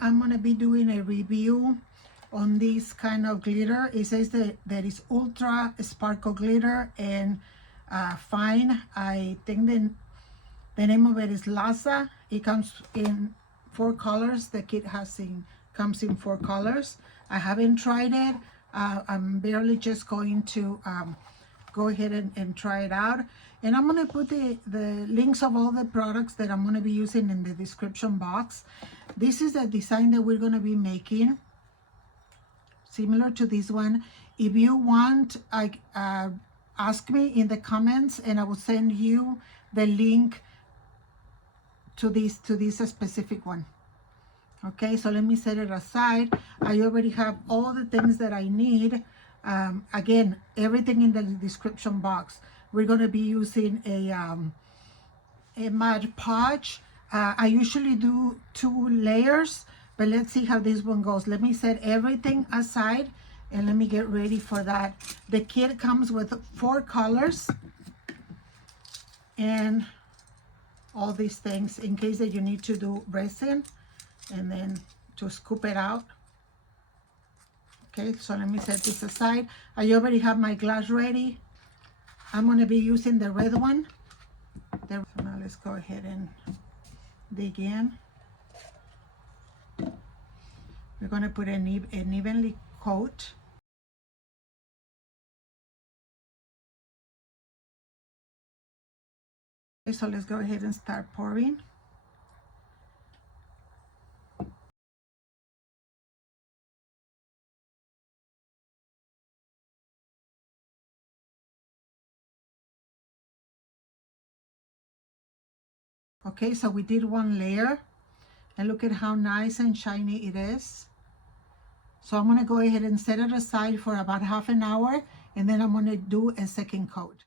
I'm going to be doing a review on this kind of glitter. It says that it's ultra sparkle glitter and fine. I think the name of it is Laza. It comes in 4 colors. The kit comes in 4 colors. I haven't tried it. I'm barely just going to go ahead and try it out. And I'm going to put the links of all the products that I'm going to be using in the description box. This is the design that we're going to be making, similar to this one. If you want, ask me in the comments and I will send you the link to this specific one. Okay, so let me set it aside. I already have all the things that I need. Again, everything in the description box. We're going to be using a Mod Podge. I usually do 2 layers, but let's see how this one goes. Let me set everything aside and let me get ready for that. The kit comes with 4 colors and all these things in case that you need to do resin and then to scoop it out. Okay, so let me set this aside. I already have my glass ready. I'm going to be using the red one. So now let's go ahead and dig in. We're going to put an evenly coat. Okay, so let's go ahead and start pouring. Okay, so we did 1 layer and look at how nice and shiny it is. So I'm going to go ahead and set it aside for about half an hour and then I'm going to do a second coat.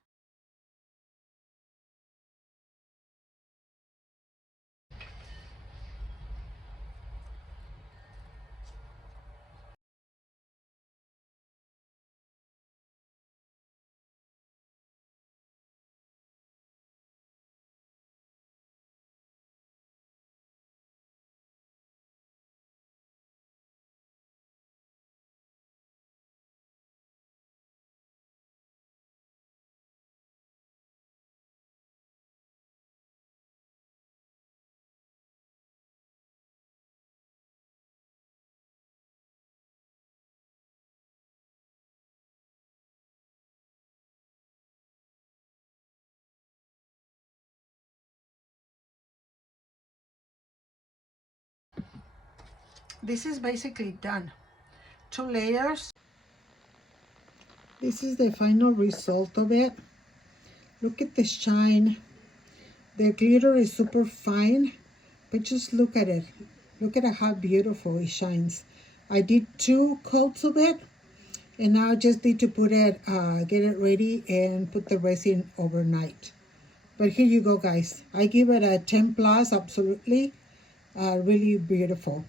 This is basically done. 2 layers. This is the final result of it. Look at the shine. The glitter is super fine, but just look at it. Look at how beautiful it shines. I did 2 coats of it, and now I just need to put it, get it ready and put the resin overnight. But here you go, guys. I give it a 10 plus, absolutely. Really beautiful.